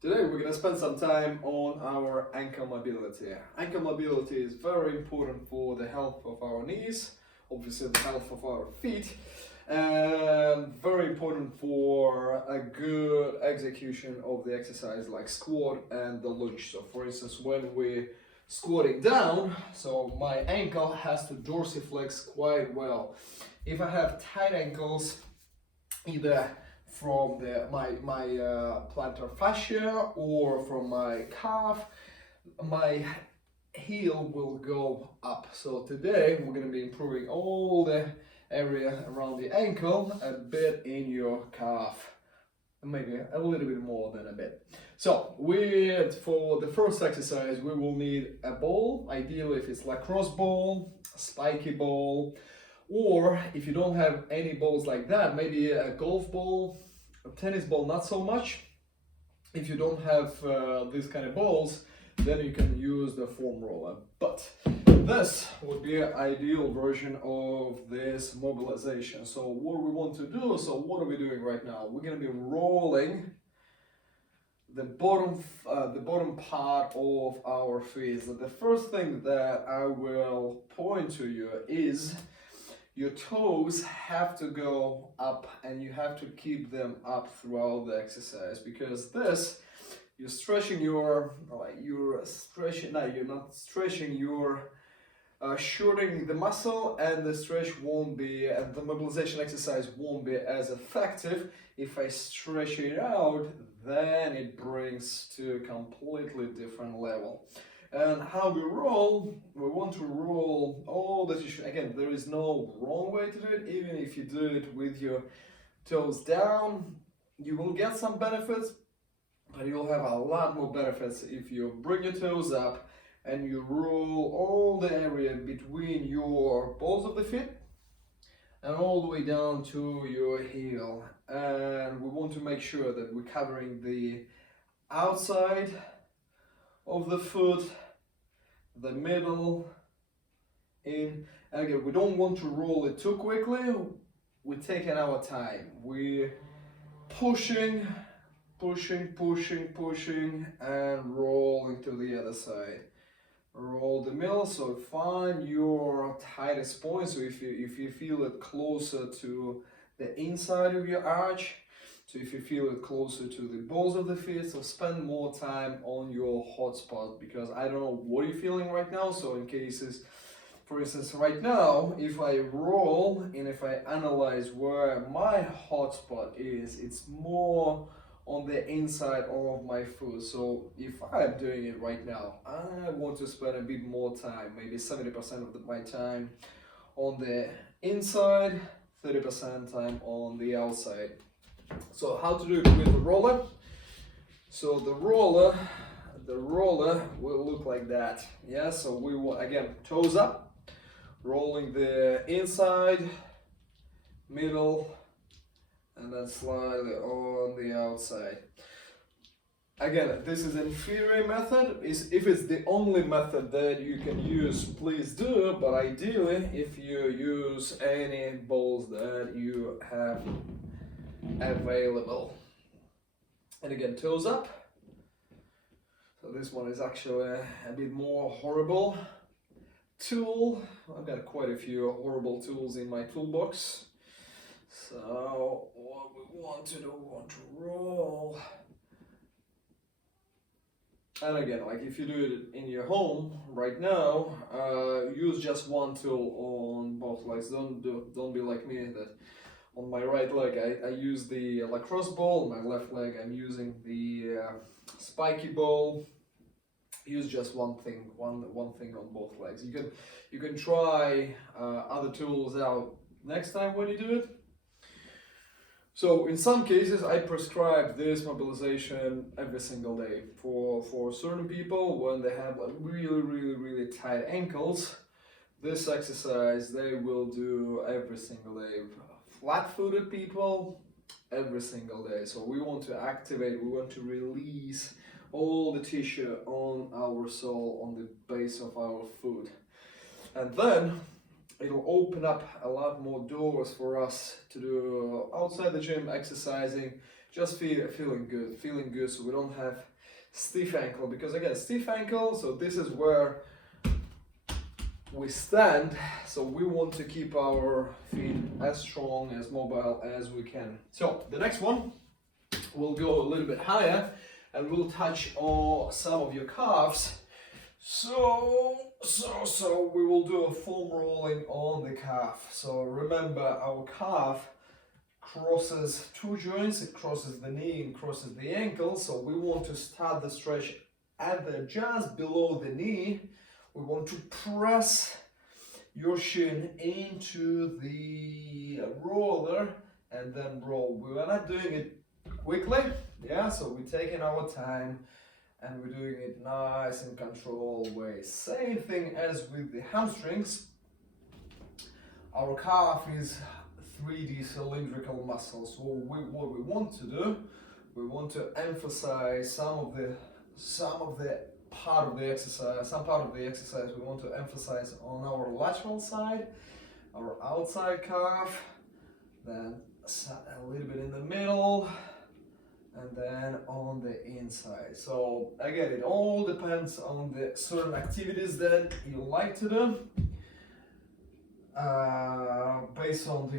Today we're going to spend some time on our ankle mobility. Ankle mobility is very important for the health of our knees, obviously the health of our feet, and very important for a good execution of the exercise like squat and the lunge. So for instance, when we're squatting down, so my ankle has to dorsiflex quite well. If I have tight ankles, either from my plantar fascia or from my calf, my heel will go up. So today we're going to be improving all the area around the ankle, a bit in your calf, maybe a little bit more than a bit. So for the first exercise we will need a ball, ideally if it's lacrosse ball, spiky ball, or if you don't have any balls like that, maybe a golf ball, a tennis ball, not so much. If you don't have these kind of balls, then you can use the foam roller. But this would be an ideal version of this mobilization. So what we want to do, so what are we doing right now? We're going to be rolling the bottom part of our feet. So the first thing that I will point to you is your toes have to go up and you have to keep them up throughout the exercise, because this, you're stretching your, you're not stretching, you're shortening the muscle, and the stretch won't be, and the mobilization exercise won't be as effective. If I stretch it out, then it brings to a completely different level. And how we roll, we want to roll all the tissue. Again, there is no wrong way to do it. Even if you do it with your toes down, you will get some benefits, but you'll have a lot more benefits if you bring your toes up and you roll all the area between your balls of the feet and all the way down to your heel. And we want to make sure that we're covering the outside of the foot, the middle, in. And again, we don't want to roll it too quickly. We're taking our time. We're pushing, and rolling to the other side. Roll the middle, so find your tightest point. So if you feel it closer to the inside of your arch, so if you feel it closer to the balls of the feet, so spend more time on your hot spot, because I don't know what you're feeling right now. So in cases, for instance, right now, if I roll and if I analyze where my hot spot is, it's more on the inside of my foot. So if I'm doing it right now, I want to spend a bit more time, maybe 70% of my time on the inside, 30% time on the outside. So how to do it with the roller? So the roller will look like that. Yeah, so we will, again, toes up, rolling the inside, middle, and then slightly on the outside. Again, this is an inferior method. If it's the only method that you can use, please do, but ideally if you use any balls that you have available. And again, toes up. So this one is actually a bit more horrible tool. I've got quite a few horrible tools in my toolbox. So what we want to do, we want to roll. And again, like if you do it in your home right now, use just one tool on both legs. Don't be like me that on my right leg I use the lacrosse ball. On my left leg I'm using the spiky ball. Use just one thing on both legs. You can try other tools out next time when you do it. So in some cases I prescribe this mobilization every single day for certain people when they have like really tight ankles. This exercise they will do every single day. Flat-footed people, every single day. So we want to activate, we want to release all the tissue on our sole, on the base of our foot. And then it'll open up a lot more doors for us to do outside the gym exercising just feeling good, so we don't have stiff ankle, because again, stiff ankle, so this is where we stand, so we want to keep our feet as strong, as mobile as we can. So the next one, we'll go a little bit higher and we'll touch on some of your calves. So we will do a foam rolling on the calf. So remember, our calf crosses two joints, it crosses the knee and crosses the ankle, so we want to start the stretch at just below the knee. We want to press your shin into the roller and then roll. We're not doing it quickly, yeah, so we're taking our time and we're doing it nice and controlled way. Same thing as with the hamstrings. Our calf is 3D cylindrical muscles. So what we want to do, we want to emphasize some part of the exercise we want to emphasize on our lateral side, our outside calf, then a little bit in the middle, and then on the inside. So again, it all depends on the certain activities that you like to do. Based on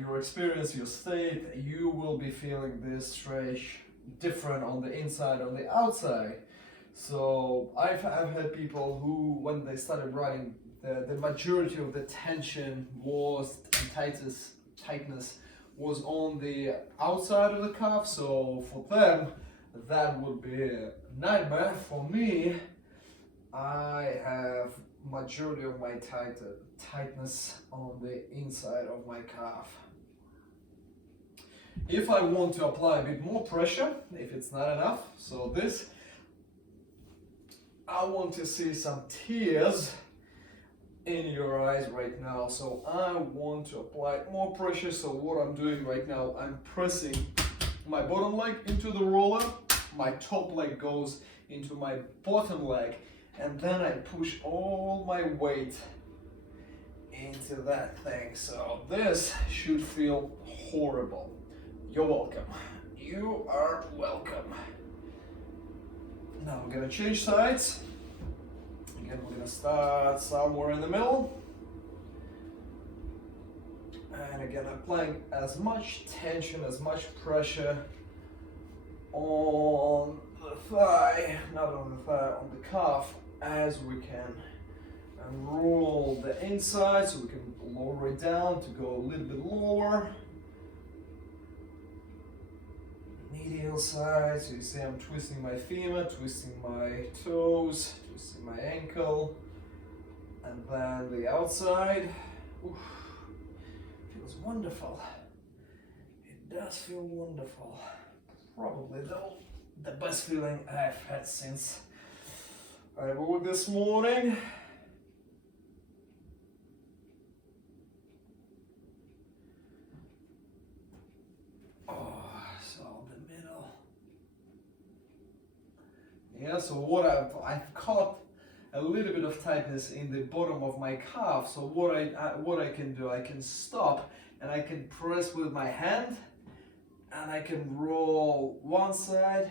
your experience, your state, you will be feeling this stretch different on the inside, on the outside. So I've had people who, when they started running, the majority of the tension was and tightness was on the outside of the calf. So for them, that would be a nightmare. For me, I have majority of my tightness on the inside of my calf. If I want to apply a bit more pressure, if it's not enough, so this, I want to see some tears in your eyes right now. So I want to apply more pressure. So what I'm doing right now, I'm pressing my bottom leg into the roller, my top leg goes into my bottom leg, and then I push all my weight into that thing. So this should feel horrible. You're welcome. You are welcome. Now we're gonna change sides. Again, we're gonna start somewhere in the middle. And again, applying as much tension, as much pressure on the thigh, not on the thigh, on the calf, as we can. And roll the inside so we can lower it down to go a little bit lower. Medial side, so you see I'm twisting my femur, twisting my toes, twisting my ankle, and then the outside. Oof, feels wonderful. It does feel wonderful. Probably though the best feeling I've had since I woke this morning. Yeah, so what I've caught a little bit of tightness in the bottom of my calf. So what I can do, I can stop and I can press with my hand, and I can roll one side,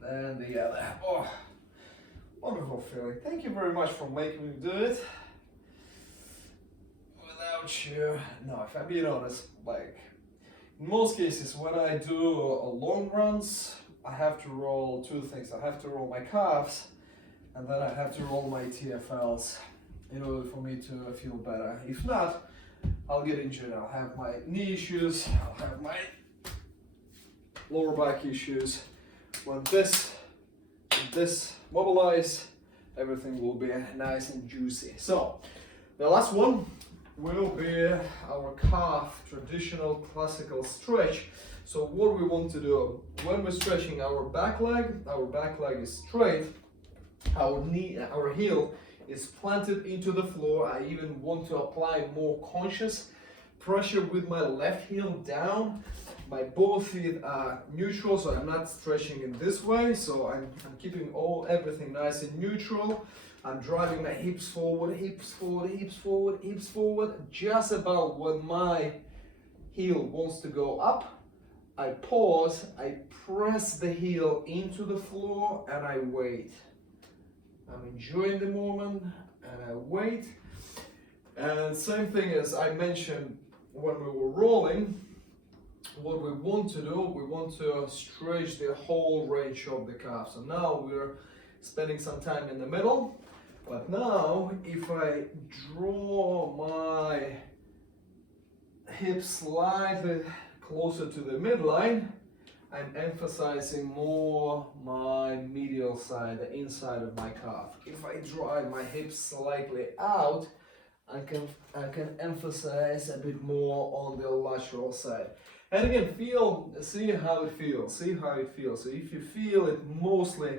then the other. Oh, wonderful feeling. Thank you very much for making me do it. Without you, no, if I'm being honest, like, in most cases, when I do long runs, I have to roll two things. I have to roll my calves, and then I have to roll my TFLs in order for me to feel better. If not, I'll get injured. I'll have my knee issues, I'll have my lower back issues. When this mobilize, everything will be nice and juicy. So, the last one will be our calf traditional classical stretch. So what we want to do when we're stretching our back leg is straight, our heel is planted into the floor. I even want to apply more conscious pressure with my left heel down. My both feet are neutral, so I'm not stretching in this way. So I'm keeping everything nice and neutral. I'm driving my hips forward, hips forward, hips forward, hips forward. Just about when my heel wants to go up, I pause, I press the heel into the floor and I wait. I'm enjoying the moment and I wait. And same thing as I mentioned when we were rolling, what we want to do, we want to stretch the whole range of the calf. So now we're spending some time in the middle, but now if I draw my hips slightly closer to the midline, I'm emphasizing more my medial side, the inside of my calf. If I drive my hips slightly out, I can emphasize a bit more on the lateral side. And again, see how it feels, see how it feels. So if you feel it mostly,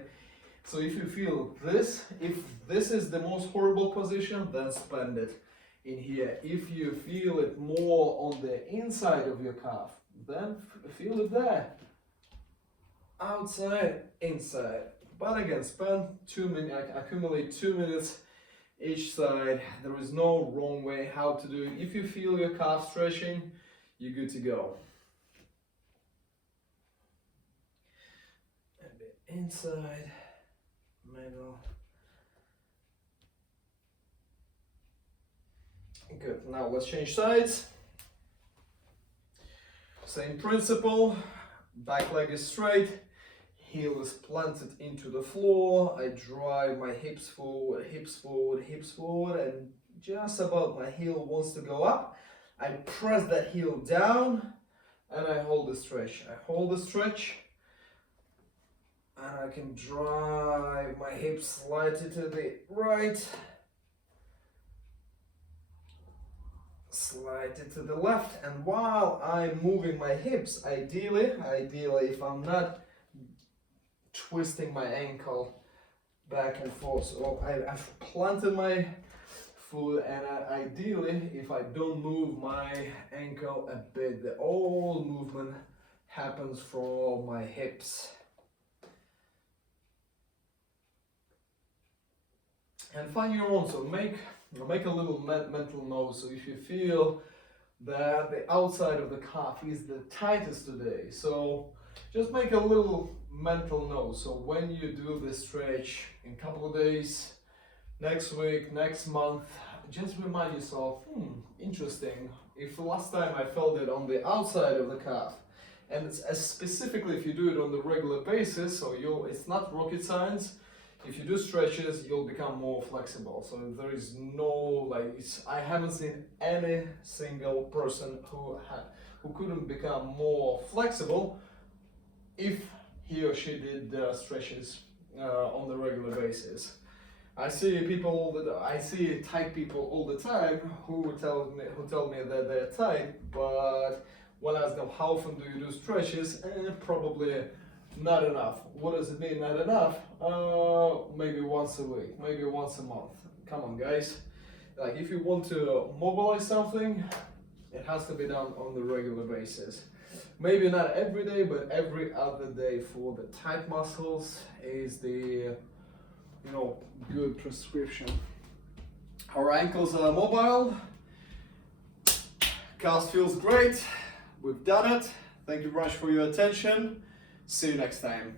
so if you feel this, if this is the most horrible position, then spend it in here. If you feel it more on the inside of your calf, then feel it there. Outside, inside. But again, spend 2 minutes, accumulate 2 minutes each side. There is no wrong way how to do it. If you feel your calf stretching, you're good to go. A bit inside, middle. Good. Now let's change sides. Same principle. Back leg is straight. Heel is planted into the floor. I drive my hips forward, hips forward, hips forward, and just about my heel wants to go up. I press that heel down and I hold the stretch. I hold the stretch and I can drive my hips slightly to the right, slightly to the left, and while I'm moving my hips, ideally if I'm not twisting my ankle back and forth. So I've planted my foot, and ideally, if I don't move my ankle a bit, the whole movement happens from my hips. And find your own, so make a little mental note. So if you feel that the outside of the calf is the tightest today, so just make a little mental note. So when you do this stretch in a couple of days, next week, next month, just remind yourself, interesting, if last time I felt it on the outside of the calf, and it's as specifically if you do it on the regular basis, so it's not rocket science. If you do stretches, you'll become more flexible. So there is no, I haven't seen any single person who couldn't become more flexible if he or she did stretches on the regular basis. I see tight people all the time who tell me that they're tight, but when I ask them how often do you do stretches, probably not enough. What does it mean, not enough? Maybe once a week, maybe once a month. Come on, guys. Like, if you want to mobilize something, it has to be done on the regular basis. Maybe not every day, but every other day for the tight muscles is the, good prescription. Our ankles are mobile. Calf feels great. We've done it. Thank you very much for your attention. See you next time.